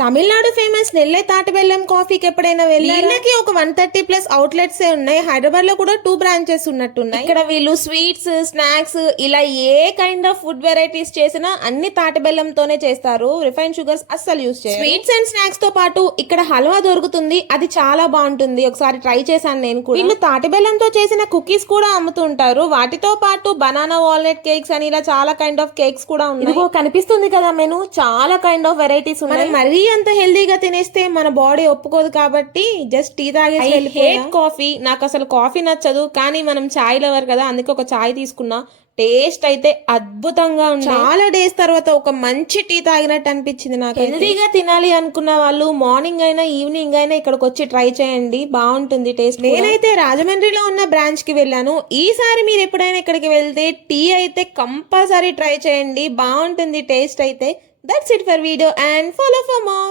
Tamil Nadu famous Nellai తాటి బెల్లం కాఫీకి ఎప్పుడైనా వెళ్ళి వీళ్ళకి ఒక 130+ అవుట్లెట్స్ ఉన్నాయి. హైదరాబాద్ లో కూడా 2 బ్రాంచెస్ ఉన్నట్టున్నాయి. ఇక్కడ వీళ్ళు స్వీట్స్, స్నాక్స్ ఇలా ఏ కైండ్ ఆఫ్ ఫుడ్ వెరైటీస్ చేసినా అన్ని తాటి బెల్లంతోనే చేస్తారు. రిఫైన్ షుగర్స్ అస్సలు యూస్ చేయరు. స్వీట్స్ అండ్ స్నాక్స్ తో పాటు ఇక్కడ హల్వా దొరుకుతుంది. అది చాలా బాగుంటుంది. ఒకసారి ట్రై చేశాను నేను కూడా. వీళ్ళు తాటి బెల్లంతో చేసిన కుకీస్ కూడా అమ్ముతుంటారు. వాటితో పాటు బనానా వాల్నట్ కేక్స్ అని ఇలా చాలా కైండ్ ఆఫ్ కేక్స్ కూడా ఉన్నాయి. ఇదిగో కనిపిస్తుంది కదా మెను, చాలా కైండ్ ఆఫ్ వెరైటీస్ ఉన్నాయి. మరీ అంత హెల్దీగా తినేస్తే మన బాడీ ఒప్పుకోదు కాబట్టి జస్ట్ టీ తాగేసి వెళ్ళిపోయా. కాఫీ నాకు అసలు కాఫీ నచ్చదు, కానీ మనం చాయ్ లవర్ కదా, అందుకే ఒక చాయ్ తీసుకున్నా. టేస్ట్ అయితే అద్భుతంగా ఉంది. చాలా డేస్ తర్వాత ఒక మంచి టీ తాగినట్టు అనిపించింది నాకు. హెల్దీగా తినాలి అనుకున్న వాళ్ళు మార్నింగ్ అయినా ఈవినింగ్ అయినా ఇక్కడికి వచ్చి ట్రై చేయండి, బాగుంటుంది టేస్ట్. నేనైతే రాజమండ్రిలో ఉన్న బ్రాంచ్ కి వెళ్ళాను. ఈసారి మీరు ఎప్పుడైనా ఇక్కడికి వెళ్తే టీ అయితే కంపల్సరీ ట్రై చేయండి, బాగుంటుంది టేస్ట్ అయితే. That's it for video and follow for more.